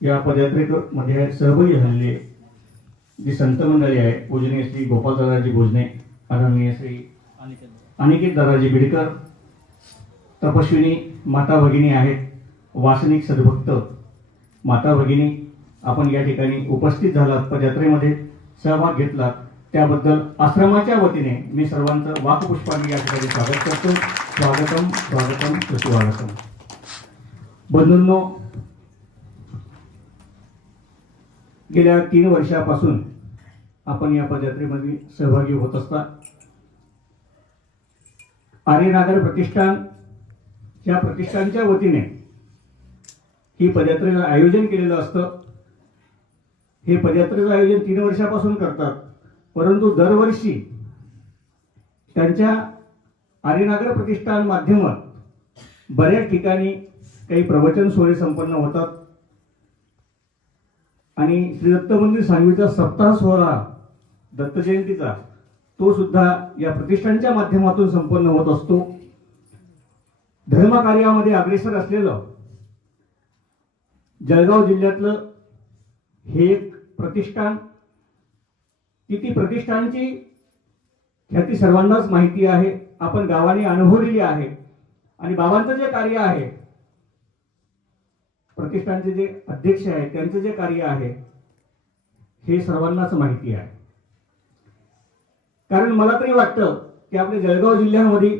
या पदयात्रेमध्ये सहभागी झालेले जी संत मंडळी आहे, पूजनीय श्री गोपालदादाजी भोजने, आदरणीय श्री अनिकेत दादाजी बिडकर, तपस्विनी माता भगिनी आहेत, वासनिक सद्भक्त माता भगिनी, आपण या ठिकाणी उपस्थित झालात, पदयात्रेमध्ये सहभाग घेतलात, त्याबद्दल आश्रमाच्या वतीने मी सर्वांचं वाकपुष्पांनी या ठिकाणी स्वागत करतो. स्वागतम स्वागतम सुस्वागतम. बंधूंनो, गेल्या 3 वर्षापासून आपण या पदयात्रेमध्ये सहभागी होत असता. आर्यनागर प्रतिष्ठान या प्रतिष्ठानच्या वतीने ही पदयात्रेचं आयोजन केलेलं असतं. हे पदयात्रेचं आयोजन 3 वर्षापासून करतात, परंतु दरवर्षी त्यांच्या आर्यनागर प्रतिष्ठान माध्यमात बऱ्याच ठिकाणी काही प्रवचन सोहळे संपन्न होतात आणि श्री दत्त मंदिर सांगवीचा सप्ताह सोहळा दत्त जयंतीचा तो सुद्धा या प्रतिष्ठानच्या माध्यमातून संपन्न होत असतो. धर्मकार्यामध्ये अग्रेसर असलेलं जळगाव जिल्ह्यातलं हे एक प्रतिष्ठान, ती प्रतिष्ठानची ख्याती सर्वांनाच माहिती आहे, आपण गावाने अनुभवलेली आहे. आणि बाबांचं जे कार्य आहे, प्रतिष्ठानचे जे अध्यक्ष आहेत त्यांचं जे कार्य आहे हे सर्वांनाच माहिती आहे. कारण मला तरी वाटतं की आपल्या जळगाव जिल्ह्यामध्ये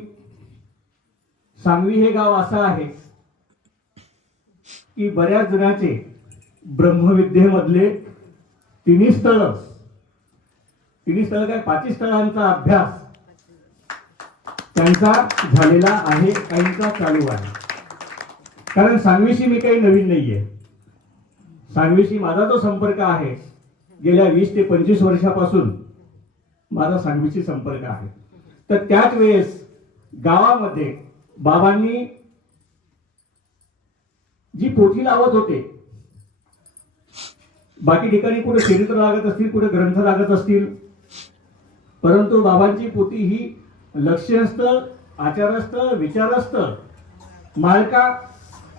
सांगवी हे गाव असं आहे की बऱ्याच जणांचे ब्रह्मविद्येमधले तिन्ही स्थळ काय 5 स्थळांचा अभ्यास त्यांचा झालेला आहे, काहींचा चालू आहे. कारण सांगवीशी मी काही नवीन नाहीये. सांगवीशी माझा जो संपर्क आहे गेल्या 20 ते 25 वर्षापासून माझा सांगवीशी संपर्क आहे. तर त्याच वेळेस गावामध्ये बाबांनी जी पोथी लावत होते, बाकी ठिकाणी कुठे चरित्र लागत असतील, कुठे ग्रंथ लागत असतील, परंतु बाबांची पोथी ही लक्ष्यस्थळ, आचारस्थळ, विचारस्थळ, माळका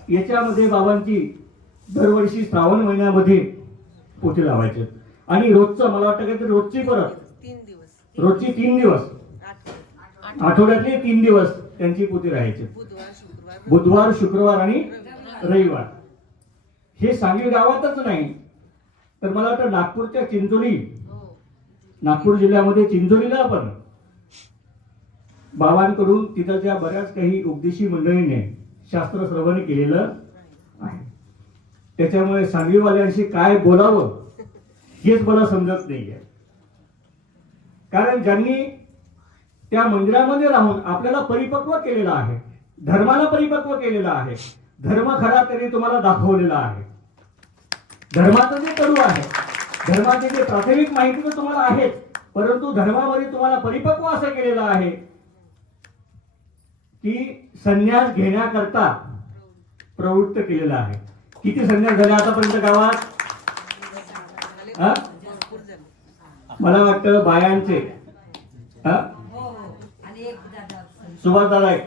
याच्यामध्ये बाबांची दरवर्षी श्रावण महिन्यामध्ये पोथी लावायचे. आणि रोजचं मला वाटतं की रोजची परत 3 दिवस, रोजची 3 दिवस, आठवड्यातले 3 दिवस त्यांची पोथी राहायची. बुधवार, शुक्रवार आणि रविवार. हे सांगली गावातच नाही तर मला वाटतं नागपूरच्या चिंचोली, नागपूर जिल्ह्यामध्ये चिंचोलीला पण बाबांकडून तिथल्या बऱ्याच काही उपदेशी मंडळीने शास्त्र श्रवण केलेलं आहे. त्याच्यामुळे सांगलीवाल्यांशी काय बोलावं हेच मला समजत नाहीये. कारण ज्यांनी त्या मंदिरामध्ये राहून आपल्याला परिपक्व केलेला आहे, धर्माला परिपक्व केलेला आहे, धर्म खरा तरी तुम्हाला दाखवलेला आहे, धर्माचं जे कडू आहे, धर्माचे जे प्राथमिक माहिती तर तुम्हाला आहेत, परंतु धर्मामध्ये तुम्हाला परिपक्व असं केलेलं आहे की संन्यास घेण्याकरता प्रवृत्त केलेला आहे. किती संन्यास झाले आतापर्यंत गावात? मला वाटतं बायांचे सुभाष दादा आहे,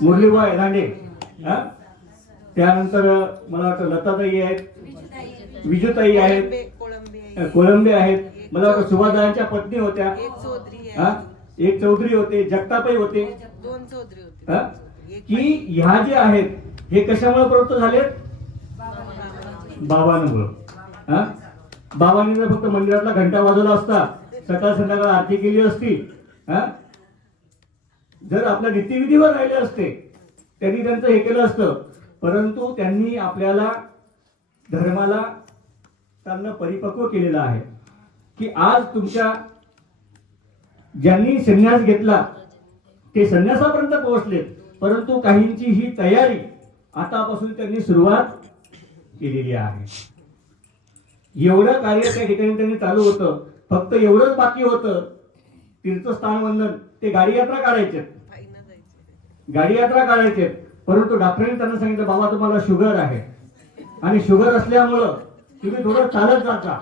मुरलीबाई दांडे, त्यानंतर मला वाटतं लताताई आहेत, विजूताई आहेत, कोळंबे आहेत, मला वाटतं सुभाषदादांच्या पत्नी होत्या, एक चौधरी होते, जगतापाई होते, 2 चौधरी होते. की ह्या जे आहेत हे कशामुळे प्रवृत्त झालेत? बाबांमुळे. बाबांनी जर फक्त मंदिरातला घंटा वाजवला असता, सकाळ संध्याकाळ आरती केली असती, जर आपल्या नीतिविधीवर राहिले असते, त्यांनी त्यांचं हे केलं असतं, परंतु त्यांनी आपल्याला धर्माला त्यांना परिपक्व केलेलं आहे की आज तुमच्या ज्यांनी संन्यास घेतला ते संन्यासापर्यंत पोहोचलेत, परंतु काहींची ही तयारी आतापासून त्यांनी सुरुवात केलेली आहे. एवढं कार्य त्या ठिकाणी त्यांनी चालू होतं. फक्त एवढंच बाकी होतं, तीर्थस्थान वंदन, ते गाडी यात्रा काढायचे, गाडी यात्रा काढायचे. परंतु डॉक्टरांनी त्यांना सांगितलं, बाबा तुम्हाला शुगर आहे आणि शुगर असल्यामुळं तुम्ही थोडं चालत जात जा,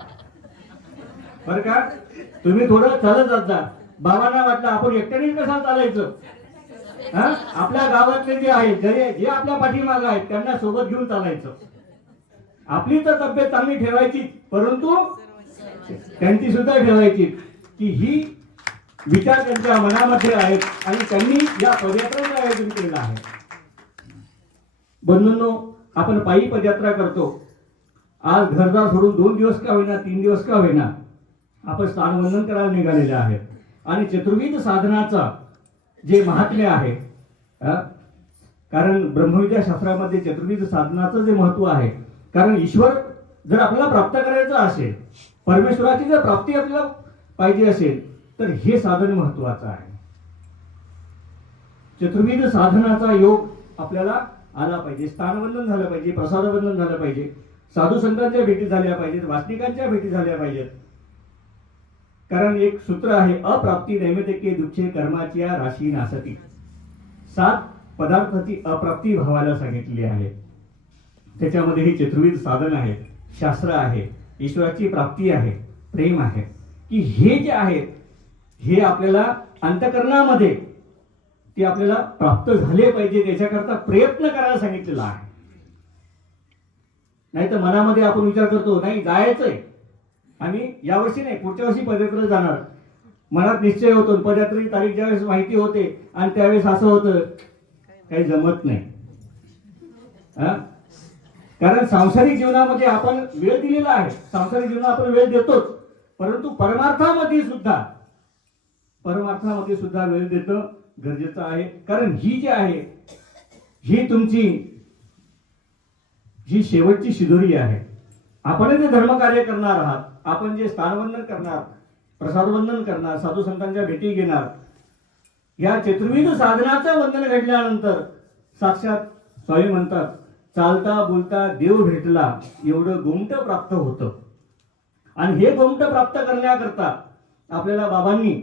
बरं का, तुम्ही थोडं चालत जात जा. बाबांना वाटलं आपण एकट्याने कसं चालायचं, आपल्या गावातले जे आहेत, जे आपल्या पाठीमागे आहेत त्यांना सोबत घेऊन चालायचं. आपली तर तब्येत चांगली ठेवायची, परंतु त्यांची सुद्धा ठेवायची, की ही विचार त्यांच्या मनामध्ये आहेत आणि त्यांनी या पदयात्रेचं आयोजन केलेलं आहे. बंधूंनो, आपण पायी पदयात्रा करतो. आज घरदार सोडून 2 दिवस का होईना, 3 दिवस का होईना, आपण स्थानवंदन करायला निघालेले आहेत. आणि चतुर्विध साधनाचा जे महात्म्य आहे, कारण ब्रह्मविद्या शास्त्रामध्ये चतुर्विध साधनाचं जे महत्व आहे, कारण ईश्वर जर आपल्याला प्राप्त करायचं असेल, परमेश्वराची जर प्राप्ती आपल्याला पाहिजे असेल, तर हे साधन महत्वाचं आहे. चतुर्विध साधनाचा योग आपल्याला आला पाहिजे. स्थानवंदन झालं पाहिजे, प्रसादवंदन झालं पाहिजे, साधू संतांच्या भेटी झाल्या पाहिजेत, वासनिकांच्या भेटी झाल्या पाहिजेत. कारण एक सूत्र आहे, अप्राप्ती नैमित्तिके दुःखे कर्माची राशी नासती. 7 पदार्थाची अप्राप्ती भावाला सांगितलेली आहे. त्याच्यामध्ये हे चतुर्विध साधन आहे, शास्त्र आहे, ईश्वराची प्राप्ती आहे, प्रेम आहे, की हे जे आहे हे आपल्याला अंतःकरणामध्ये ते आपल्याला प्राप्त झाले पाहिजे, त्याच्याकरता प्रयत्न करायला सांगितलेला आहे. नाही तर मनामध्ये आपण विचार करतो, नाही जायचंय आणि यावर्षी नाही पुढच्या वर्षी पदयात्रेला जाणार, मनात निश्चय होतो, पदयात्रेची तारीख ज्यावेळेस माहिती होते आणि त्यावेळेस असं होतं काही जमत नाही. कारण सांसारिक जीवनामध्ये आपण वेळ दिलेला आहे, सांसारिक जीवनात आपण वेळ देतोच, परंतु परमार्थामध्ये सुद्धा वेळ देणं गरजेचं आहे. कारण ही जी आहे ही तुमची ही शेवटची शिदोरी आहे. आपण जे धर्मकार्य करणार आहात, आपण जे स्थानवंदन करणार, प्रसादवंदन करणार, साधू संतांच्या भेटी घेणार, या चतुर्विध साधनाचं वंदन घडल्यानंतर साक्षात स्वामी म्हणतात, चालता बोलता देव भेटला एवढं गोमट प्राप्त होतं. आणि हे गोमट प्राप्त करण्याकरता आपल्याला बाबांनी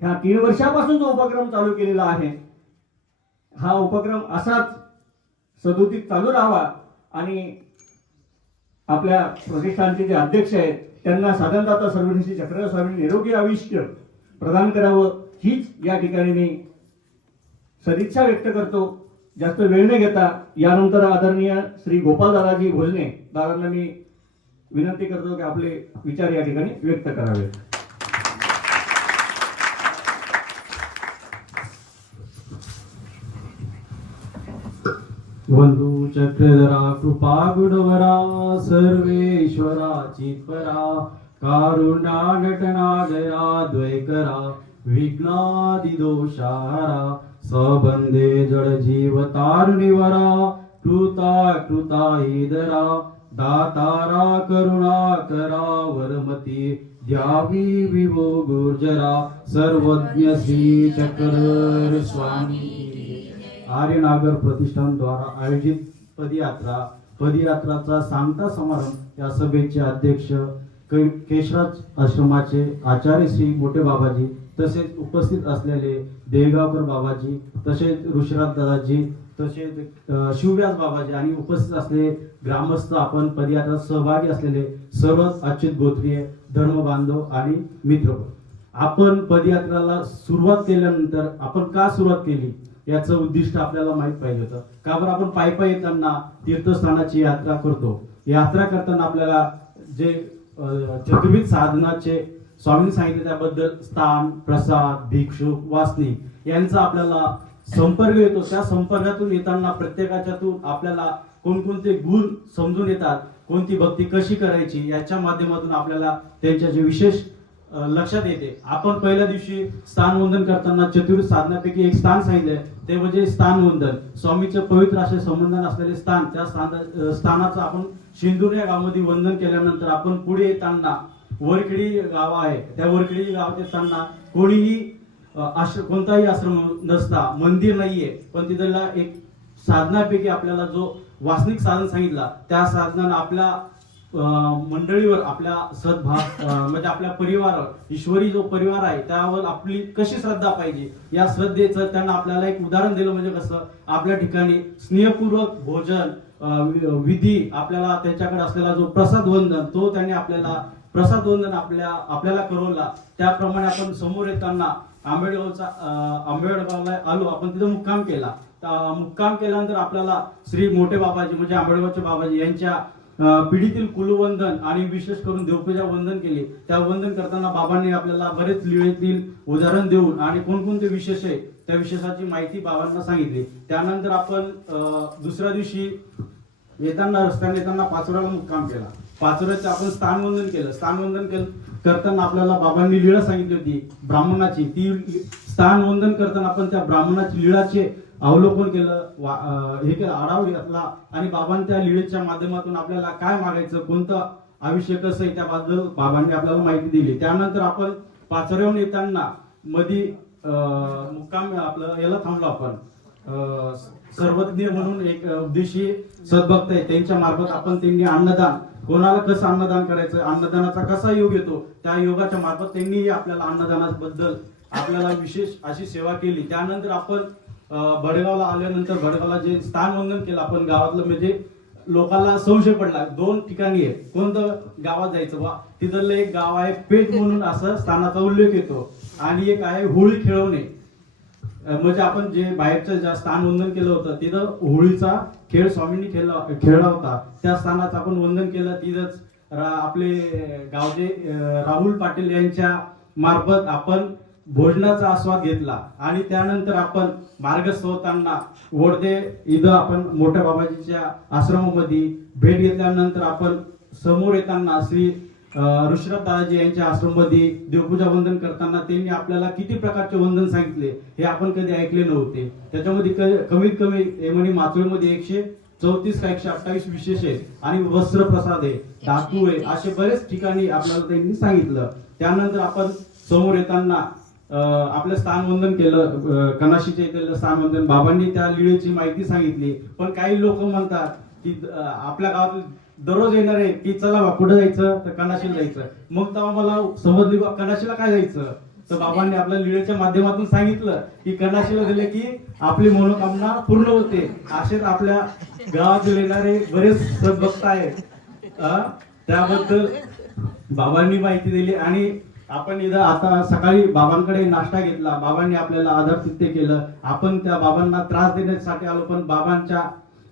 ह्या 3 वर्षापासून जो उपक्रम चालू केलेला आहे, हा उपक्रम असाच सदोदित चालू राहावा. आणि आपल्या प्रतिष्ठानचे जे अध्यक्ष आहेत त्यांना साधनदाता सर्वऋषी चक्रधर स्वामी निरोगी आयुष्य प्रदान करावं, हीच या ठिकाणी मी सदिच्छा व्यक्त करतो. जास्त वेळ न घेता यानंतर आदरणीय श्री गोपाल दादाजी भोजने दादांना मी विनंती करतो की आपले विचार या ठिकाणी व्यक्त करावे. वंदू चक्रधरा कृपा गुणवरा सर्वेश्वराची परा कारुण्या नटना दया द्वैकरा विघ्नादि दोषारा सबंधे जड जीव तारुणीवरा कृता इदरा दातारा करुणा करा वरमती द्यावी विभो गुर्जरा सर्वज्ञ श्री चक्रधर स्वामी. आर्यनागर प्रतिष्ठान द्वारा आयोजित पदयात्राचा सांगता समारंभ या सभेचे अध्यक्ष केशराज आश्रमाचे आचार्य श्री मोठे बाबाजी, तसेच उपस्थित असलेले देगावकर बाबाजी, तसेच ऋषिराज दादाजी, तसेच शिवव्यास बाबाजी आणि उपस्थित असलेले ग्रामस्थ, आपण पदयात्रा सहभागी असलेले सर्व अच्युत गोत्रीय धर्म बांधव आणि मित्र. आपण पदयात्रेला सुरुवात केल्यानंतर आपण का सुरुवात केली याचं उद्दिष्ट आपल्याला माहित पाहिजे होतं. का बरं आपण पायी येताना तीर्थस्थानाची यात्रा करतो. यात्रा करताना आपल्याला जे चतुर्विध साधनाचे स्वामींनी सांगितले त्याबद्दल स्थान, प्रसाद, भिक्षुक, वासनिक यांचा आपल्याला संपर्क येतो. त्या संपर्कातून येताना प्रत्येकाच्यातून आपल्याला कोणकोणते गुण समजून येतात, कोणती भक्ती कशी करायची याच्या माध्यमातून आपल्याला त्यांच्या जे विशेष लक्षात येते. आपण पहिल्या दिवशी स्थानवंदन करताना चतुर्विध साधनापैकी एक स्थान सांगितले, ते म्हणजे स्थानवंदन. स्वामीचं पवित्र असे संबंधन असलेले स्थान, त्या स्थानाचं आपण शिंदूर या गावामध्ये वंदन केल्यानंतर आपण पुढे येताना वरखेडी गाव आहे, त्या वरखेडी गावात येताना कोणीही कोणताही आश्रम नसता, मंदिर नाहीये, पण तिथला एक साधनापैकी आपल्याला जो वासनिक साधन सांगितला त्या साधनानं आपल्या मंडळीवर, आपल्या सद्भाव म्हणजे आपल्या परिवारावर, ईश्वरी जो परिवार आहे त्यावर आपली कशी श्रद्धा पाहिजे या श्रद्धेचं त्यांना आपल्याला एक उदाहरण दिलं. म्हणजे कसं आपल्या ठिकाणी स्नेहपूर्वक भोजन विधी, आपल्याला त्याच्याकडे असलेला जो प्रसाद वंदन तो त्यांनी आपल्याला प्रसाद वंदन आपल्याला करवला. त्याप्रमाणे आपण समोर येताना आंबेडगावला आलो, आपण तिथं मुक्काम केला. मुक्काम केल्यानंतर आपल्याला श्री मोठे बाबाजी म्हणजे आंबेडगावचे बाबाजी यांच्या पिढीतील कुलवंदन आणि विशेष करून देवपूजा वंदन केले. त्या वंदन करताना बाबांनी आपल्याला बरेच लिळेतील उदाहरण देऊन आणि कोणकोणते विशेष आहे त्या विशेषाची माहिती बाबांना सांगितली. त्यानंतर आपण दुसऱ्या दिवशी रस्त्याने येताना पाचोऱ्याला मुक्काम केला. पाचोऱ्याचं आपण स्थानवंदन केलं. करताना आपल्याला बाबांनी लीळा सांगितली होती ब्राह्मणाची. ती स्थानवंदन करताना आपण त्या ब्राह्मणाची लीळाचे अवलोकन केलं, हे केलं, आढावा घेतला आणि बाबांच्या लीळेच्या माध्यमातून आपल्याला काय मागायचं, कोणतं आयुष्य कसं आहे त्याबद्दल बाबांनी आपल्याला माहिती दिली. त्यानंतर आपण पाचोऱ्याहून येताना मधी मुक्काम आपलं याला थांबलो आपण. सर्वज्ञ म्हणून एक उद्देशी सद्भक्त आहे, त्यांच्या मार्फत आपण त्यांनी अन्नदान, कोणाला कसं अन्नदान करायचं, अन्नदानाचा कसा योग येतो, त्या योगाच्या मार्फत त्यांनी आपल्याला अन्नदानाबद्दल आपल्याला विशेष अशी सेवा केली. त्यानंतर आपण भडगावला आल्यानंतर भडगावला जे स्थानवंदन केलं आपण गावातलं, म्हणजे लोकांना संशय पडला 2 ठिकाणी आहे, कोणतं गावात जायचं बा. तिथलं एक गाव आहे पेठ म्हणून असं स्थानाचा उल्लेख येतो आणि एक आहे होळी खेळवणे. म्हणजे आपण जे बाहेरचं ज्या स्थानवंदन केलं होतं तिथं होळीचा खेळ स्वामींनी खेळला होता, त्या स्थानाचं आपण वंदन केलं. तिथंच आपले गावचे राहुल पाटील यांच्या मार्फत आपण भोजनाचा आस्वाद घेतला आणि त्यानंतर आपण मार्गस्थ होताना वडदे इथं आपण मोठ्या बाबाजीच्या आश्रमामध्ये भेट घेतल्यानंतर आपण समोर येताना श्री ऋषराज दादाजी यांच्या आश्रममध्ये देवपूजा वंदन करताना त्यांनी आपल्याला किती प्रकारचे वंदन सांगितले हे आपण कधी ऐकले नव्हते. त्याच्यामध्ये कमीत कमी म्हणे माचोळीमध्ये 134 का 128 विशेष आहे आणि वस्त्र प्रसाद आहे, धातू आहे, असे बरेच ठिकाणी आपल्याला त्यांनी सांगितलं. त्यानंतर आपण समोर येताना आपलं स्थानवंदन केलं, कनाशीच्या इथलं स्थानवंदन. बाबांनी त्या लीळेची माहिती सांगितली. पण काही लोक म्हणतात की आपल्या गावात दररोज येणार आहे की चला बा कुठं जायचं तर कनाशीला जायचं. मग तेव्हा मला समजली बा कनाशीला काय जायचं, तर बाबांनी आपल्या लीळेच्या माध्यमातून सांगितलं की कनाशीला गेले की आपली मनोकामना पूर्ण होते. असेच आपल्या गावात येणारे बरेच सद्भक्त आहेत, त्याबद्दल बाबांनी माहिती दिली. आणि आपण इथं आता सकाळी बाबांकडे नाश्ता घेतला, बाबांनी आपल्याला आदरातिथ्य केलं. आपण त्या बाबांना त्रास देण्यासाठी आलो, पण बाबांच्या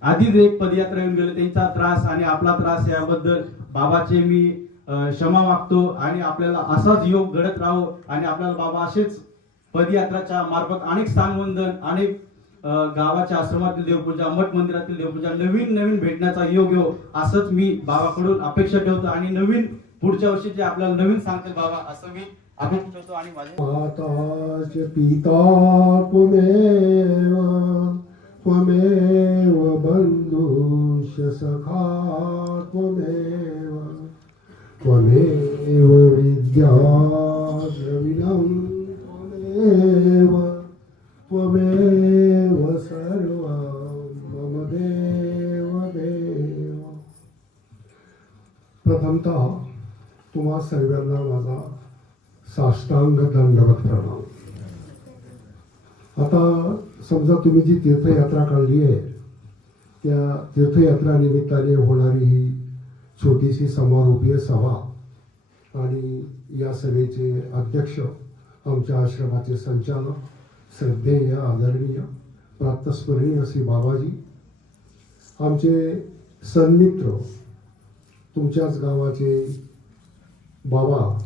आधीच एक पदयात्रा येऊन गेले, त्यांचा त्रास आणि आपला त्रास याबद्दल बाबाचे मी क्षमा मागतो आणि आपल्याला असाच योग घडत राहो आणि आपल्याला बाबा असेच पदयात्राच्या मार्फत अनेक स्थानवंदन, अनेक गावाच्या आश्रमातील देवपूजा, मठ मंदिरातील देवपूजा नवीन भेटण्याचा योग येऊ असंच मी बाबाकडून अपेक्षा ठेवतो. आणि नवीन पुढच्या वर्षी जे आपल्याला नवीन सांगतील बाबा असं मी अपेक्षा ठेवतो. आणि माझे माताच पिता त्वमेव बन्धुश्च सखा त्वमेव विद्या द्रविणं त्वमेव सर्वं मम देव. प्रथमतः तुम्हा सर्वांना माझा साष्टांग दंडवत प्रणाम. आता समजा तुम्ही जी तीर्थयात्रा काढली आहे त्या तीर्थयात्रा निमित्ताने होणारी ही छोटीशी समारोपीय सभा आणि या सभेचे अध्यक्ष आमच्या आश्रमाचे संचालक श्रद्धेय आदरणीय प्रातस्मरणीय श्री बाबाजी, आमचे सन्मित्र तुमच्याच गावाचे बाबा,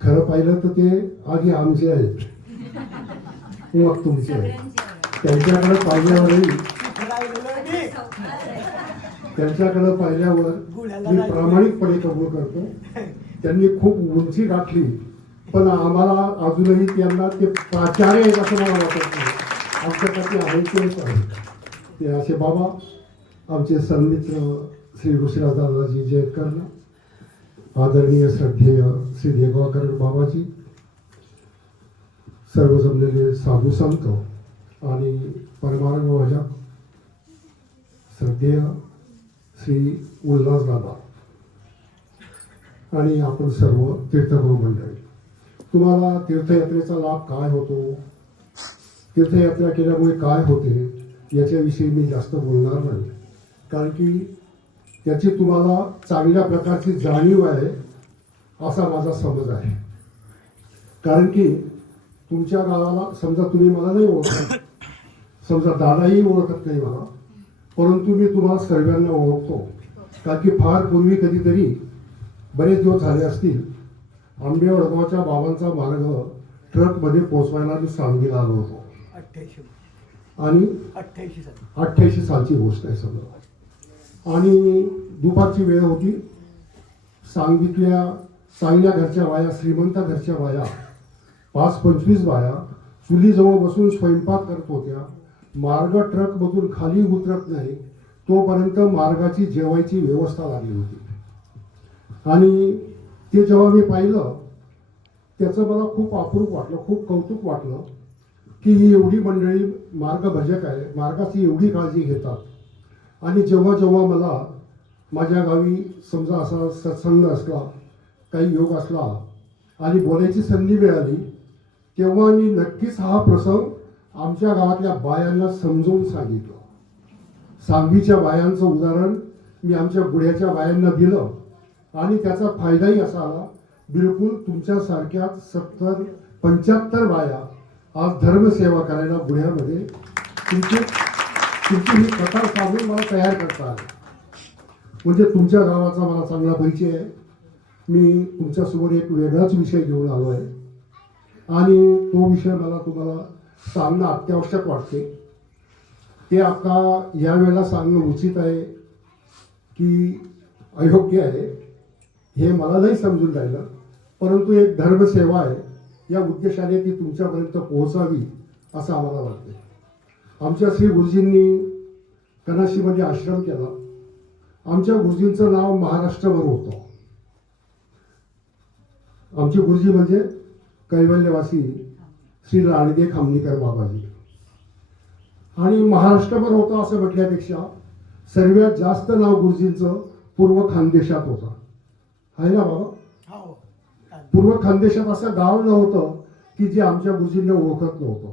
खरं पाहिलं तर ते आधी आमचे आहेत मग तुमचे आहेत. त्यांच्याकडे पाहिल्यावर मी प्रामाणिकपणे कबूल करतो, त्यांनी खूप उंची गाठली, पण आम्हाला अजूनही त्यांना ते प्राचार्य आहेत असं मला वाटत नाही. आमच्यासाठी आहे तेच आहे ते असे बाबा. आमचे सन्मित्र श्री ऋषराज दादाजी जयकर्ण, आदरणीय श्रद्धेय श्री देवाकर बाबाजी, सर्व जमलेले साधू संत आणि परमानंद भजक श्रद्धेय श्री उल्हास दादा आणि आपण सर्व तीर्थगुरू मंडळी. तुम्हाला तीर्थयात्रेचा लाभ काय होतो, तीर्थयात्रा केल्यामुळे काय होते याच्याविषयी मी जास्त बोलणार नाही, कारण की याची तुम्हाला चांगल्या प्रकारची जाणीव आहे असा माझा समज आहे. कारण की तुमच्या गावाला समजा तुम्ही मला नाही ओळखत, समजा दादाही ओळखत नाही मला, परंतु मी तुम्हाला सर्वांना ओळखतो. कारण की फार पूर्वी कधीतरी बरेच दिवस झाले असतील, आंबे वडगावच्या बाबांचा मार्ग ट्रकमध्ये पोचवायला मी सांगलीला आलो होतो. 88 आणि 88 साली 88 सालची गोष्ट आहे सगळं. आणि दुपारची वेळ होती. सांगलीतल्या चांगल्या घरच्या बाया, श्रीमंत घरच्या बाया, 5-25 बाया चुलीजवळ बसून स्वयंपाक करत होत्या. मार्ग ट्रकमधून खाली उतरत नाही तोपर्यंत मार्गाची जेवायची व्यवस्था लागली होती. आणि ते जेव्हा मी पाहिलं त्याचं मला खूप अप्रूप वाटलं, खूप कौतुक वाटलं की ही एवढी मंडळी मार्गभजक आहे, मार्गाची एवढी काळजी घेतात. आणि जेव्हा जेव्हा मला माझ्या गावी समजा असा सत्संग असला, काही योग असला आणि बोलायची संधी मिळाली, तेव्हा मी नक्कीच हा प्रसंग आमच्या गावातल्या बायांना समजवून सांगितलं. सांगवीच्या बायांचं उदाहरण मी आमच्या गुढ्याच्या बायांना दिलं आणि त्याचा फायदाही असा आला. बिलकुल तुमच्यासारख्या 70-75 बाया आज धर्मसेवा करायला गुढ्यामध्ये तुमची ही कथा सांगून मला तयार करता आली. म्हणजे तुमच्या गावाचा मला चांगला परिचय आहे. मी तुमच्यासमोर एक वेगळाच विषय घेऊन आलो आहे आणि तो विषय मला तुम्हाला सांगणं अत्यावश्यक वाटते. ते आता यावेळेला सांगणं उचित आहे की अयोग्य आहे हे मला नाही समजून राहिलं, परंतु एक धर्मसेवा आहे, या उद्देशाने ती तुमच्यापर्यंत पोहोचावी असं आम्हाला वाटते. आमच्या श्री गुरुजींनी कनाशीमध्ये आश्रम केला. आमच्या गुरुजींचं नाव महाराष्ट्रभर होतं. आमचे गुरुजी म्हणजे कैवल्यवासी श्री राणीदेव खामनीकर बाबाजी. आणि महाराष्ट्रभर होतं असं म्हटल्यापेक्षा सर्वात जास्त नाव गुरुजींचं पूर्व खानदेशात होतं. आहे ना बाबा? हो पूर्व खानदेशात असं गाव नव्हतं की जे आमच्या गुरुजींना ओळखत नव्हतं.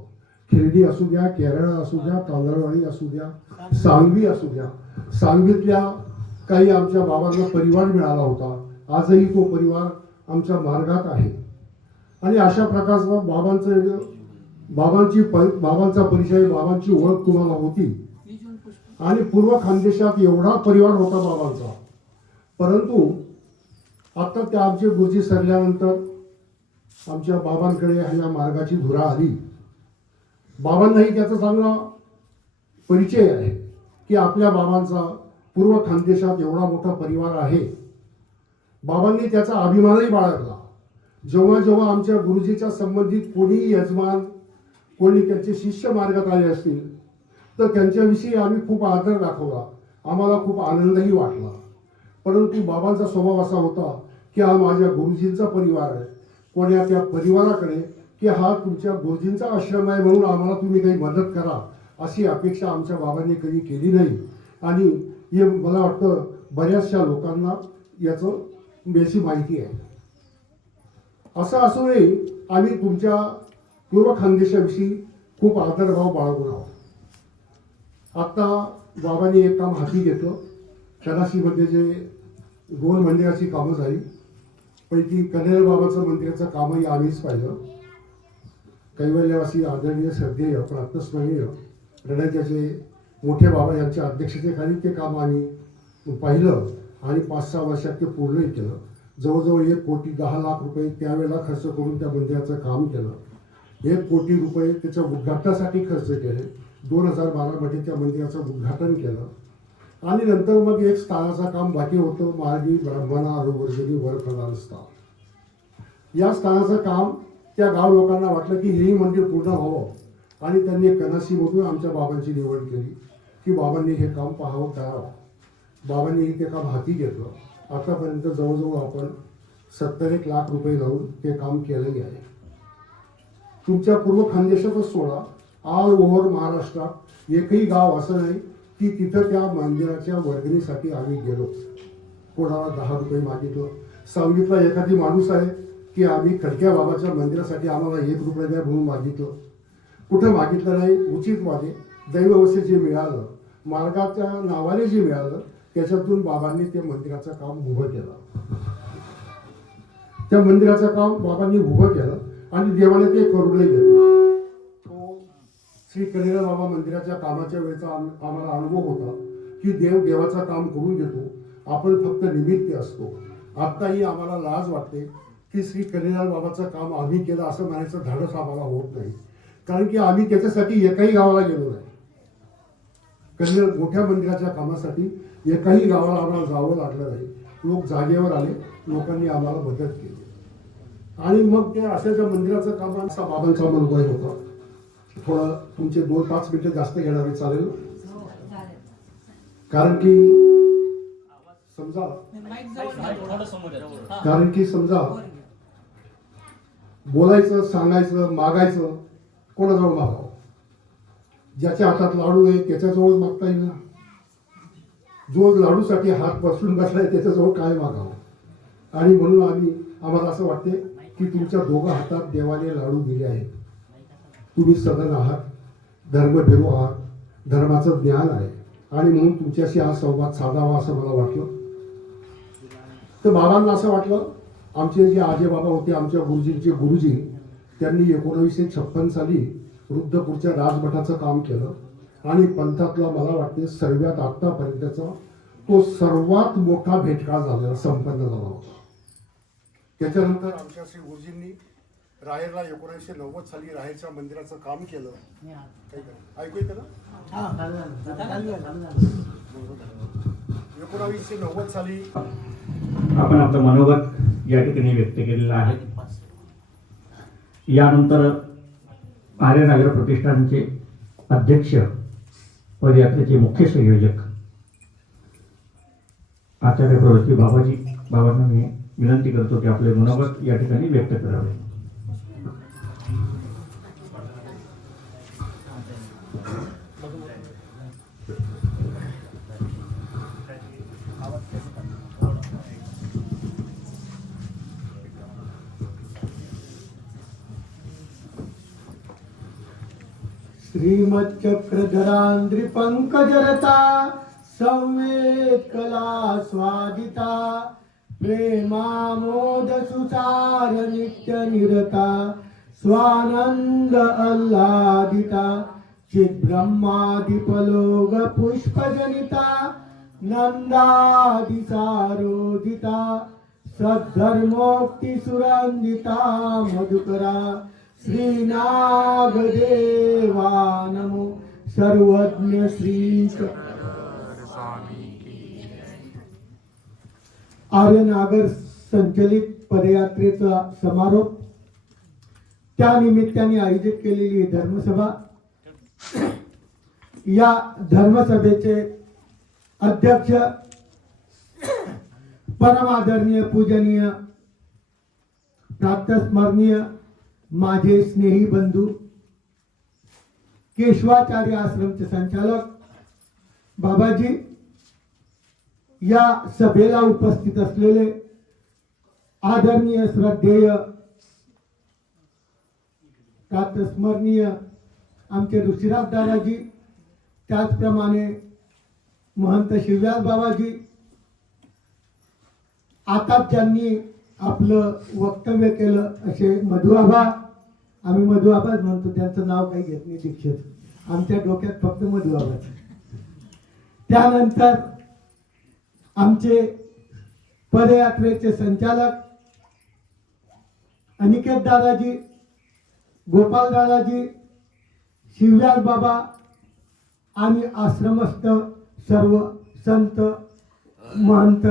खिरडी असू द्या, केरळ असू द्या, तांदळवाडी असू द्या, सांगवी असू द्या. सांगवीतल्या काही आमच्या बाबांना परिवार मिळाला होता. आजही तो परिवार आमच्या मार्गात आहे. आणि अशा प्रकारचा बाबांचा परिचय, बाबांची ओळख तुम्हाला होती. आणि पूर्व खानदेशात एवढा परिवार होता बाबांचा. परंतु आता त्या आमचे गुरुजी सरल्यानंतर आमच्या बाबांकडे ह्या मार्गाची धुरा आली. बाबांनाही त्याचा चांगला परिचय आहे की आपल्या बाबांचा पूर्व खानदेशात एवढा मोठा परिवार आहे. बाबांनी त्याचा अभिमानही बाळगला. जेव्हा जेव्हा आमच्या गुरुजीच्या संबंधित कोणी यजमान, कोणी त्यांचे शिष्य मार्गात आले असतील तर त्यांच्याविषयी आम्ही खूप आदर दाखवला. आम्हाला खूप आनंदही वाटला. परंतु बाबांचा स्वभाव असा होता की हा माझ्या गुरुजींचा परिवार आहे, कोण्या त्या परिवाराकडे की हा तुमच्या गुरुजींचा आश्रम आहे म्हणून आम्हाला तुम्ही काही मदत करा अशी अपेक्षा आमच्या बाबांनी कधी केली नाही. आणि हे मला वाटतं बऱ्याचशा लोकांना याचं बेशी माहिती आहे. असं असूनही आम्ही तुमच्या पूर्व खानदेशाविषयी खूप आदरभाव बाळगून आहोत. आता बाबांनी एक काम हाती घेतलं. कनाशीमध्ये जे 2 मंदिराची कामं झाली पैकी कन्हेर बाबाचं मंदिराचं कामही आम्हीच पाहिलं. कैवल्यवासी आदरणीय श्रद्धेय प्रातस्मरणीय रणाच्याचे मोठे बाबा यांच्या अध्यक्षतेखाली ते काम आम्ही पाहिलं आणि 5-6 वर्षात ते पूर्णही केलं. जवळजवळ 1 कोटी 10 लाख रुपये त्यावेळेला खर्च करून त्या मंदिराचं काम केलं. 1 कोटी रुपये त्याच्या उद्घाटनासाठी खर्च केले. 2012मध्ये त्या मंदिराचं उद्घाटन केलं. आणि नंतर मग एक स्थानाचं काम बाकी होतं. मार्गी ब्राह्मणा वर्गणी वर प्रधानस्थान. या स्थानाचं काम त्या गाव लोकांना वाटलं की हेही मंदिर पूर्ण व्हावं आणि त्यांनी कनाशीमधून आमच्या बाबांची निवड केली की बाबांनी हे काम पाहावं करावं. बाबांनीही ते काम हाती घेतलं. आतापर्यंत जवळजवळ आपण 70-1 लाख रुपये लावून ते काम केलेले आहे. तुमच्या पूर्व खानदेशातच सोडा, ऑल ओव्हर महाराष्ट्रात एकही गाव असं नाही की तिथं त्या मंदिराच्या वर्गणीसाठी आम्ही गेलो, कोणाला 10 रुपये मागितलं. सांगलीतला एखादी माणूस आहे की आम्ही खडक्या बाबाच्या मंदिरासाठी आम्हाला 1 रुपया द्या म्हणून मागितलं. कुठं मागितलं नाही. उचितवादी दैववसे जे मिळालं, मार्गाच्या नावाने जे मिळालं त्याच्यातून बाबांनी ते मंदिराचं काम उभं केलं. त्या मंदिराचं काम बाबांनी उभं केलं आणि देवाने ते करूनही घेतलं. तो श्री कन्हेर बाबा मंदिराच्या कामाच्या वेळेचा आम्हाला अनुभव होता की देवाचं काम करून घेतो आपण फक्त निमित्त असतो. आत्ताही आम्हाला लाज वाटते की श्री कलेलाल बाबाचं काम आम्ही केलं असं म्हणायचं धाडस आम्हाला होत नाही, कारण की आम्ही त्याच्यासाठी एकाही गावाला गेलो नाही. कलेलाल मोठ्या मंदिराच्या कामासाठी एकाही गावाला आम्हाला जावं लागलं नाही. लोक जागेवर आले, लोकांनी आम्हाला मदत केली आणि मग ते अशाच्या मंदिराचं काम असा बाबांचा मनोबळ होता. थोडं तुमचे 2-5 मिनिटं जास्त घेणारे चालेल, कारण की समजा बोलायचं, सांगायचं, मागायचं कोणाजवळ मागावं? ज्याच्या हातात लाडू आहे त्याच्याजवळ मागता येईल ना. जो लाडूसाठी हात बसून बसलाय त्याच्याजवळ काय मागावं? आणि म्हणून आम्हाला असं वाटते की तुमच्या दोघा हातात देवाने लाडू दिले आहेत. तुम्ही सदन आहात, धर्मभिरू आहात, धर्माचं ज्ञान आहे आणि म्हणून तुमच्याशी हा संवाद साधावा असं मला वाटलं. तर बाबांना असं वाटलं, आमचे जे आजे बाबा होते, आमच्या गुरुजींचे गुरुजी, त्यांनी 1956 साली रुद्रपूरच्या राजमठाचं काम केलं आणि पंथातला मला वाटते सर्वात आत्तापर्यंतचा तो सर्वात मोठा भेटकाळ झालेला, संपन्न झाला होता. त्याच्यानंतर आमच्या श्री गुरुजींनी राहेरला 1990 साली राहेरच्या मंदिराचं काम केलं. ऐकू येतं ना? 1990 साली आपण आपलं मनोगत या ठिकाणी व्यक्त केलेलं आहे. यानंतर आर्यनगर प्रतिष्ठानचे अध्यक्ष, पदयात्रेचे मुख्य संयोजक आचार्य प्रवृत्ती बाबांना मी विनंती करतो की आपले मनोगत या ठिकाणी व्यक्त करावे. श्रीमच्चक्रधरान्द्रिपङ्कजरता संवेद कला स्वादिता प्रेमामोद सुचार नित्य निरता स्वानंद आह्लादिता चिद्ब्रह्मादिपलोग पुष्पजनिता नंदादिसारोदिता सद्धर्मोक्ति सुरंदिता मधुकरा श्रीनागदेवा नमो सर्वज्ञ श्री आर्यनागर संचलित पदयात्रेचा समारोप, त्या निमित्ताने आयोजित केलेली धर्मसभा. या धर्मसभेचे अध्यक्ष परमादरणीय पूजनीय प्रातस्मरणीय माझे स्नेही बंधू केशवाचार्य आश्रमचे संचालक बाबाजी, या सभेला उपस्थित असलेले आदरणीय श्रद्धेय प्रातस्मरणीय आमचे ऋषिराज दादाजी, त्याचप्रमाणे महंत शिवव्यास बाबाजी, आता ज्यांनी आपलं वक्तव्य केलं असे मधुआबा, आम्ही मधुआबाच म्हणतो, त्यांचं नाव काही घेत नाही दीक्षित, आमच्या डोक्यात फक्त मधुआबाच. त्यानंतर आमचे पदयात्रेचे संचालक अनिकेत दादाजी, गोपाल दादाजी, शिवव्यास बाबा आणि आश्रमस्थ सर्व संत महंत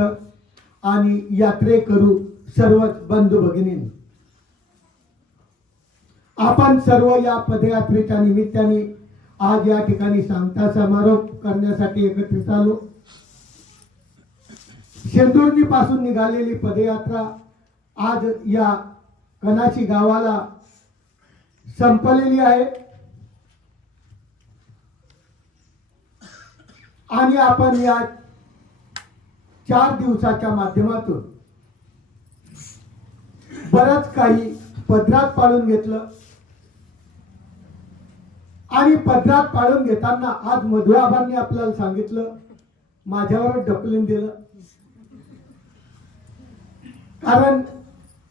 आणि यात्रेकरू सर्वच बंधू भगिनी, आपण सर्व या पदयात्रेच्या निमित्ताने आज या ठिकाणी सांगता समारोप करण्यासाठी एकत्रित आलो. शेंदुर्णी पासून निघालेली पदयात्रा आज या कनाशी गावाला संपलेली आहे आणि आपण या 4 दिवसाच्या माध्यमातून बरंच काही पदरात पाळून घेतलं आणि पदरात पाळून घेताना आज मधुआबांनी आपल्याला सांगितलं, माझ्यावर ढकलून दिलं, कारण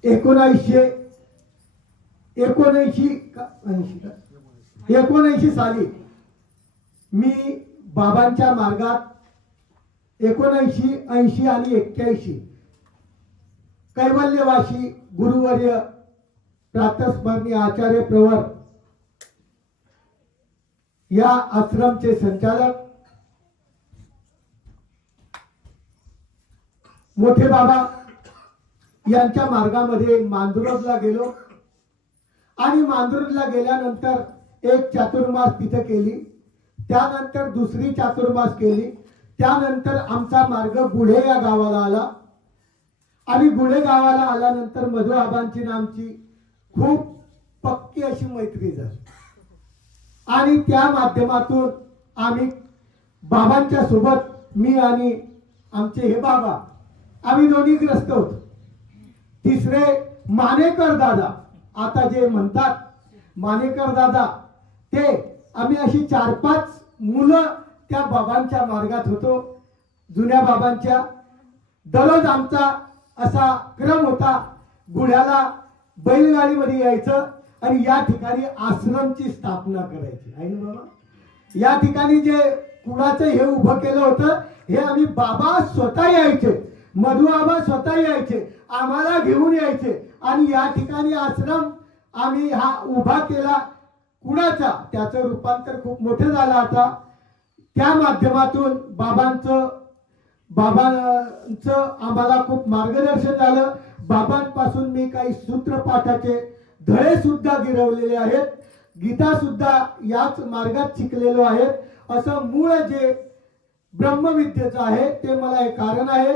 1979 साली मी बाबांच्या मार्गात 79, 80 आणि 81 कैवल्यवासी गुरुवर्य प्रातस्मरणीय आचार्य प्रवर या आश्रमचे संचालक मोठे बाबा यांच्या मार्गामध्ये मांजरोदला गेलो आणि मांजरोदला गेल्यानंतर एक चातुर्मास तिथे केली, त्यानंतर दुसरी चातुर्मास केली, त्यानंतर आमचा मार्ग गुढे या गावाला आला आणि गुढे गावाला आल्यानंतर मधु आबांची आणि आमची खूप पक्की अशी मैत्री झाली आणि त्या माध्यमातून आम्ही बाबांच्या सोबत मी आणि आमचे हे बाबा आम्ही दोन्ही ग्रस्त होतो. तिसरे मानेकर दादा, आता जे म्हणतात मानेकर दादा, ते आम्ही अशी 4-5 मुलं त्या बाबांच्या मार्गात होतो, जुन्या बाबांच्या. दररोज आमचा असा क्रम होता, गुढ्याला बैलगाडीमध्ये यायचं आणि या ठिकाणी आश्रमची स्थापना करायची आहे ना बाबा. या ठिकाणी जे कुणाचं हे उभं केलं होतं हे आम्ही बाबा स्वतः यायचे, मधु आबा स्वतः यायचे, आम्हाला घेऊन यायचे आणि या ठिकाणी आश्रम आम्ही हा उभा केला. कुणाचा त्याचं रूपांतर खूप मोठं झालं आता. त्या माध्यमातून बाबांचं आम्हाला खूप मार्गदर्शन झालं. बाबांपासून मी काही सूत्रपाठाचे धडे सुद्धा गिरवलेले आहेत, गीता सुद्धा याच मार्गात शिकलेलो आहे. असं मूळ जे ब्रह्मविद्येचं आहे ते मला हे कारण आहे.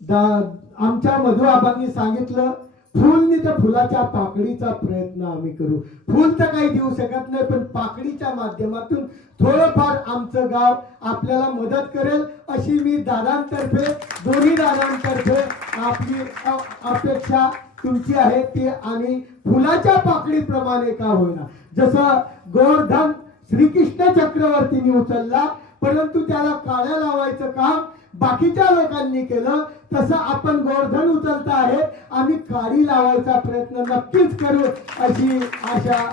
आमच्या मधु आबांनी सांगितलं, फुलनी तर फुलाच्या पाकळीचा प्रयत्न आम्ही करू. फुल तर काही देऊ शकत नाही, पण पाकळीच्या माध्यमातून थोडंफार आमचं गाव आपल्याला मदत करेल अशी मी दादांतर्फे, दोन्ही दादांतर्फे आपली अपेक्षा तुमची आहे ती. आणि फुलाच्या पाकळीप्रमाणे का होईना, जसं गोवर्धन श्रीकृष्ण चक्रवर्तींनी उचलला परंतु त्याला काळ्या लावायचं काम बाकीच्या लोकांनी केलं, तसं आपण गोवर्धन उचलता आहे, आम्ही काळी लावायचा प्रयत्न नक्कीच करू अशी आशा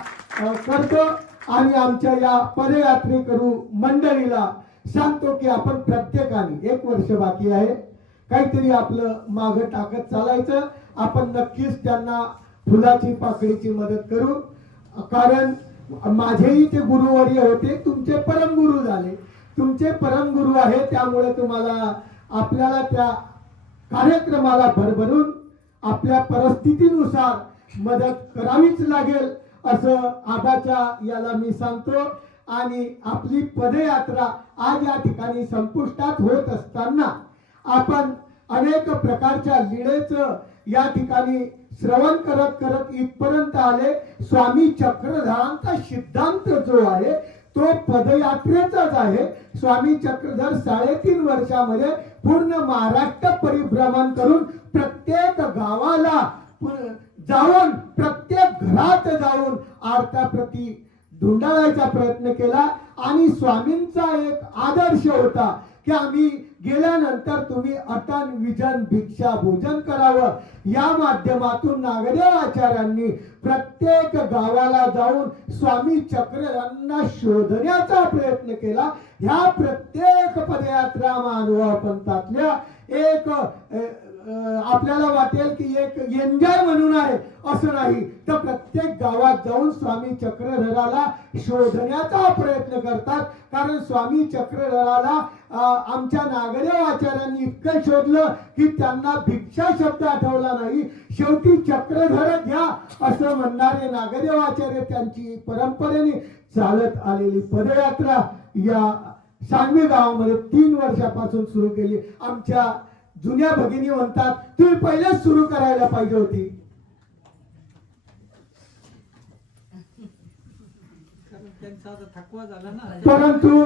करतो. आणि आमच्या या पदयात्रेकरू मंडळीला सांगतो की आपण प्रत्येकाने 1 वर्ष बाकी आहे, काहीतरी आपलं मागं टाकत चालायचं. आपण नक्कीच त्यांना फुलाची पाकळीची मदत करू. कारण माझेही ते गुरुवर्य होते, तुमचे परमगुरु झाले, तुमचे परमगुरु आहे, त्यामुळे तुम्हाला आपल्याला त्या कार्यक्रमाला भरभरून आपल्या परिस्थितीनुसार मदत करावीच लागेल असं आबाच्या याला मी सांगतो. आणि आपली पदयात्रा आज या ठिकाणी संपुष्टात होत असताना आपण अनेक प्रकारच्या लीळेचं या ठिकाणी श्रवण करत करत इथपर्यंत आले. स्वामी चक्रधरांचा सिद्धांत जो आहे तो पदयात्रेचाच आहे. स्वामी चक्रधर 3.5 वर्षामध्ये पूर्ण महाराष्ट्र परिभ्रमण करून प्रत्येक गावाला जाऊन, प्रत्येक घरात जाऊन आरत्याप्रती धुंडाळायचा प्रयत्न केला. आणि स्वामींचा एक आदर्श होता की आम्ही गेल्यानंतर तुम्ही अटन विजन भिक्षा भोजन करावं. या माध्यमातून नागदेव आचार्यांनी प्रत्येक गावाला जाऊन स्वामी चक्रधरांना शोधण्याचा प्रयत्न केला. ह्या प्रत्येक पदयात्रा मानव पंथातल्या एक आपल्याला वाटेल की एक एन्जॉय म्हणून आहे, असं नाही, तर प्रत्येक गावात जाऊन स्वामी चक्रधराला शोधण्याचा प्रयत्न करतात. कारण स्वामी चक्रधराला आमच्या नागदेव आचार्यांनी इतकं शोधलं की त्यांना भिक्षा शब्द आठवला नाही. शेवटी चक्रधर घ्या असं म्हणणारे नागदेव आचार्य त्यांची परंपरेने चालत आलेली पदयात्रा या सांगवी गावामध्ये 3 वर्षापासून सुरू केली. आमच्या जुन्या भगिनी म्हणतात तुम्ही पहिलेच सुरू करायला पाहिजे होती. परंतु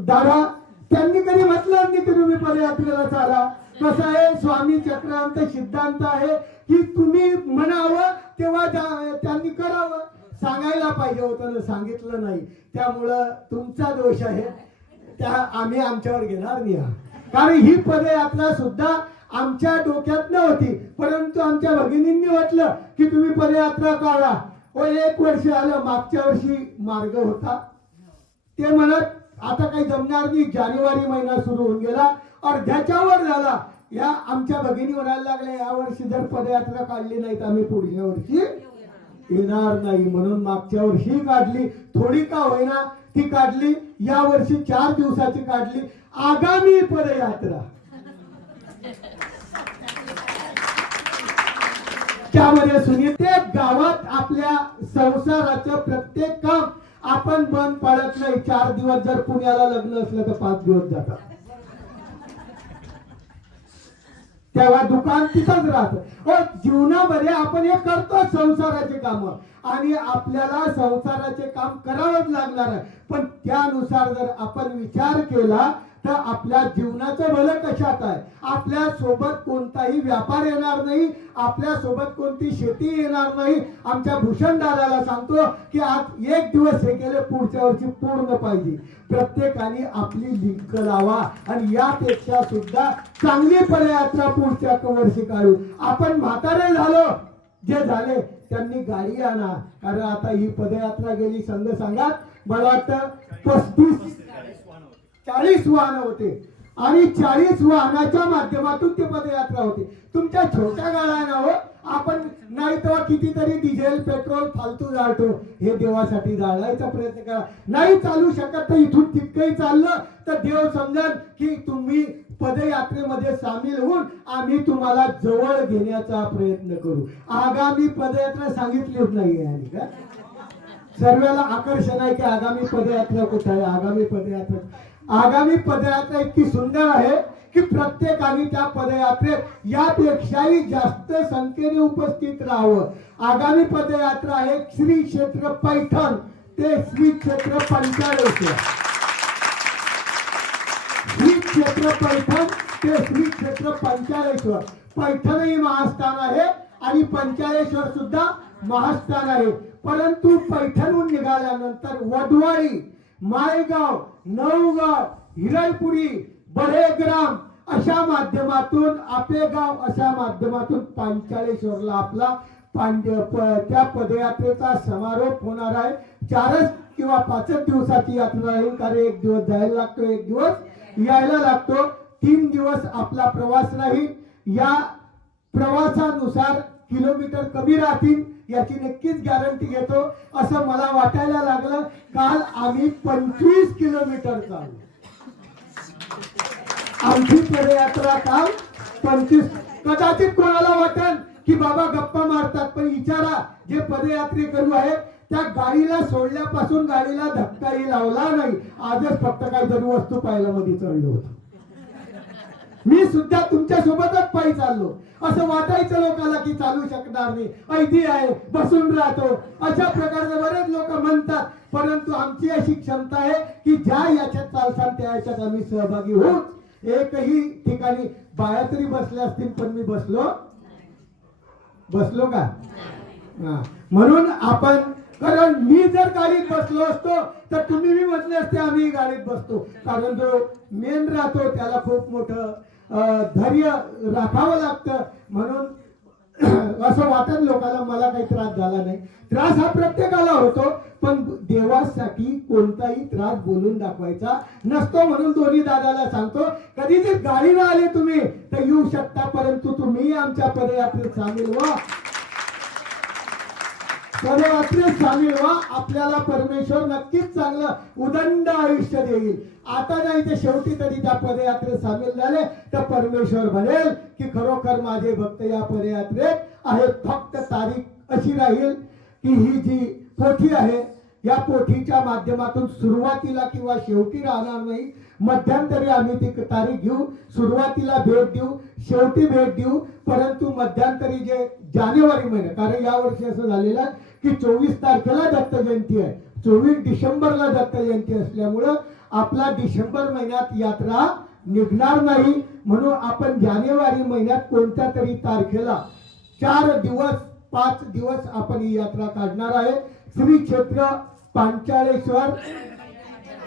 दादा त्यांनी कधी म्हटलं नाही की तुम्ही पदयात्रेला चाला. कसं आहे, स्वामी चक्रांत सिद्धांत आहे की तुम्ही म्हणावं तेव्हा त्यांनी करावं. सांगायला पाहिजे होतं ना, सांगितलं नाही. त्यामुळं तुमचा दोष आहे, त्या आम्ही आमच्यावर घेणार नाही. कारण ही पदयात्रा सुद्धा आमच्या डोक्यात नव्हती, परंतु आमच्या भगिनींनी म्हटलं की तुम्ही पदयात्रा काढा. 1 वर्ष आलं, मागच्या वर्षी मार्ग होता. ते म्हणत आता काही जमणार नाही, जानेवारी महिना सुरू होऊन गेला अर्ध्याच्या वर झाला. या आमच्या भगिनी म्हणायला लागल्या या वर्षी जर पदयात्रा काढली नाही तर आम्ही पुढच्या वर्षी येणार नाही. म्हणून मागच्या वर्षी काढली, थोडी का होईना ती काढली. या वर्षी 4 दिवसाची काढली. आगामी पदयात्रा त्यामध्ये सुनीते गावात आपल्या संसाराचं प्रत्येक काम आपण बंद पाडत नाही. 4 दिवस जर पुण्याला लग्न असलं तर 5 दिवस जातात. तेव्हा दुकान तिथंच राहत. जीवनामध्ये आपण हे करतो संसाराचे काम आणि आपल्याला संसाराचे काम करावंच लागणार आहे. पण त्यानुसार जर आपण विचार केला तर आपल्या जीवनाचं भलं कशात आहे. आपल्या सोबत कोणताही व्यापार येणार नाही, आपल्या सोबत कोणती शेती येणार नाही. आमच्या भूषण दादाला सांगतो की आज 1 दिवस हे केले, पुढच्या वर्षी पूर्ण पाहिजे. प्रत्येकाने आपली लिंक लावा आणि यापेक्षा सुद्धा चांगली पदयात्रा पुढच्या वर्षी काढू. आपण म्हातारे झालो, जे झाले त्यांनी गाडी आणा, कारण आता ही पदयात्रा गेली संघ सांगात मला वाटतं 35-40 वाहन होते आणि 40 वाहनाच्या माध्यमातून ते पदयात्रा होते. तुमच्या छोट्या गाड्या हो, आपण नाही तेव्हा कितीतरी डिझेल पेट्रोल फालतू जाळतो. हे देवासाठी जाळायचा प्रयत्न करा. नाही चालू शकत तर इथून तितकंही चाललं तर देव समजेल की तुम्ही पदयात्रेमध्ये सामील होऊन आम्ही तुम्हाला जवळ घेण्याचा प्रयत्न करू. आगामी पदयात्रा सांगितलीच नाही आहे का? सर्वांना आकर्षण आहे की आगामी पदयात्रा कुठे आहे. आगामी पदयात्रा इतकी सुंदर आहे की प्रत्येकाने त्या पदयात्रेत यापेक्षाही जास्त संख्येने उपस्थित राहावं. आगामी पदयात्रा आहे श्री क्षेत्र पैठण ते श्री क्षेत्र पंचाळेश्वर. श्री क्षेत्र पैठण ते श्री क्षेत्र पंचाळेश्वर. पैठणही महास्थान आहे आणि पंचाळेश्वर सुद्धा महास्थान आहे. परंतु पैठणहून निघाल्यानंतर वडवाडी, माळेगाव, नवगाव, हिरळपुरी, बडेग्राम अशा माध्यमातून, आपेगाव अशा माध्यमातून पंचाळेश्वरला आपला त्या पदयात्रेचा समारोप होणार आहे. 4 किंवा 5 दिवसाची यात्रा राहील, कारण 1 दिवस जायला लागतो, 1 दिवस यायला लागतो. 3 दिवस आपला प्रवास राहील. या प्रवासानुसार किलोमीटर कमी राहतील याची नक्कीच गॅरंटी घेतो. असं मला वाटायला लागलं. काल आम्ही 25 किलोमीटर चाललो. आमची पदयात्रा काल 25. कदाचित कोणाला वाटेल की बाबा गप्पा मारतात, पण विचारा जे पदयात्रेकरू आहेत त्या गाडीला सोडल्यापासून गाडीला धक्काही लावला नाही. आजच फक्त काहीतरी वस्तू पाहिला मध्ये चढलो होतो. मी सुद्धा तुमच्या सोबतच पायी चाललो. असं वाटायचं लोकांना की चालू शकणार नाही, ऐदी आहे, बसून राहतो, अशा प्रकारचे बरेच लोक म्हणतात. परंतु आमची अशी क्षमता आहे की ज्या याच्यात चालसाल त्या याच्यात आम्ही सहभागी होऊ. एकही ठिकाणी बाया तरी बसल्या असतील पण मी बसलो का? म्हणून आपण, कारण मी जर गाडीत बसलो असतो तर तुम्ही मी म्हटले असते आम्ही गाडीत बसतो. कारण जो मेन राहतो त्याला खूप मोठं धैर्य राखावं लागतं. म्हणून असं वाटत लोकांना मला काही त्रास झाला नाही. त्रास हा प्रत्येकाला होतो, पण देवासाठी कोणताही त्रास बोलून दाखवायचा नसतो. म्हणून दोन्ही दादाला सांगतो, कधी जर गाडीला आले तुम्ही तर येऊ शकता, परंतु तुम्ही आमच्या पदयात्रेत सामील व्हा. पदयात्रेत सामील व्हा. आपल्याला परमेश्वर नक्कीच चांगलं उदंड आयुष्य देईल. आता नाही तर शेवटी तरी त्या पदयात्रेत सामील झाले तर परमेश्वर म्हणेल की खरोखर माझे भक्त या पदयात्रेत आहेत. फक्त तारीख अशी राहील की ही जी पोथी आहे या पोथीच्या माध्यमातून सुरुवातीला किंवा शेवटी राहणार नाही. मध्यंतरी आम्ही ती तारीख घेऊ. सुरुवातीला भेट देऊ, शेवटी भेट देऊ. परंतु मध्यंतरी जे जानेवारी महिना, कारण यावर्षी असं झालेलं आहे की 24 तारखेला दत्त जयंती आहे, 24 डिसेंबरला दत्त जयंती असल्यामुळं आपला डिसेंबर महिन्यात यात्रा निघणार नाही. म्हणून आपण जानेवारी महिन्यात कोणत्या तरी तारखेला 4 दिवस 5 दिवस आपण ही यात्रा काढणार आहे. श्री क्षेत्र पंचाळेश्वर,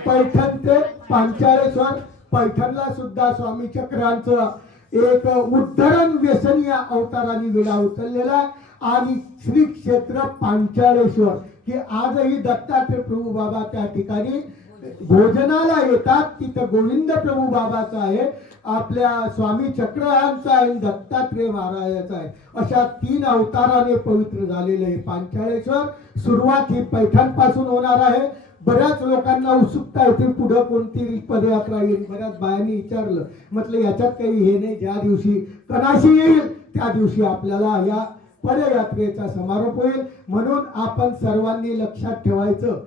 पैठण ते पंचाळेश्वर. पैठणला सुद्धा स्वामी चक्रांचं एक उद्धरण व्यसन या अवताराने विडा उचललेला आहे. आणि श्री क्षेत्र पंचाळेश्वर की आजही दत्तात्रय प्रभू बाबा त्या ठिकाणी भोजनाला येतात तिथं गोविंद प्रभू बाबाचा आहे, आपल्या स्वामी चक्रयांचा आहे, दत्तात्रेय महाराजाचा आहे. अशा 3 अवताराने पवित्र झालेले आहे पांचाळेश्वर. सुरुवात ही पैठणपासून होणार आहे. बऱ्याच लोकांना उत्सुकता येते पुढं कोणती पदयात्रा येईल. बऱ्याच बायांनी विचारलं, म्हटलं याच्यात काही हे नाही, ज्या दिवशी कनाशी येईल त्या दिवशी आपल्याला या पदयात्रेचा समारोप होईल. म्हणून आपण सर्वांनी लक्षात ठेवायचं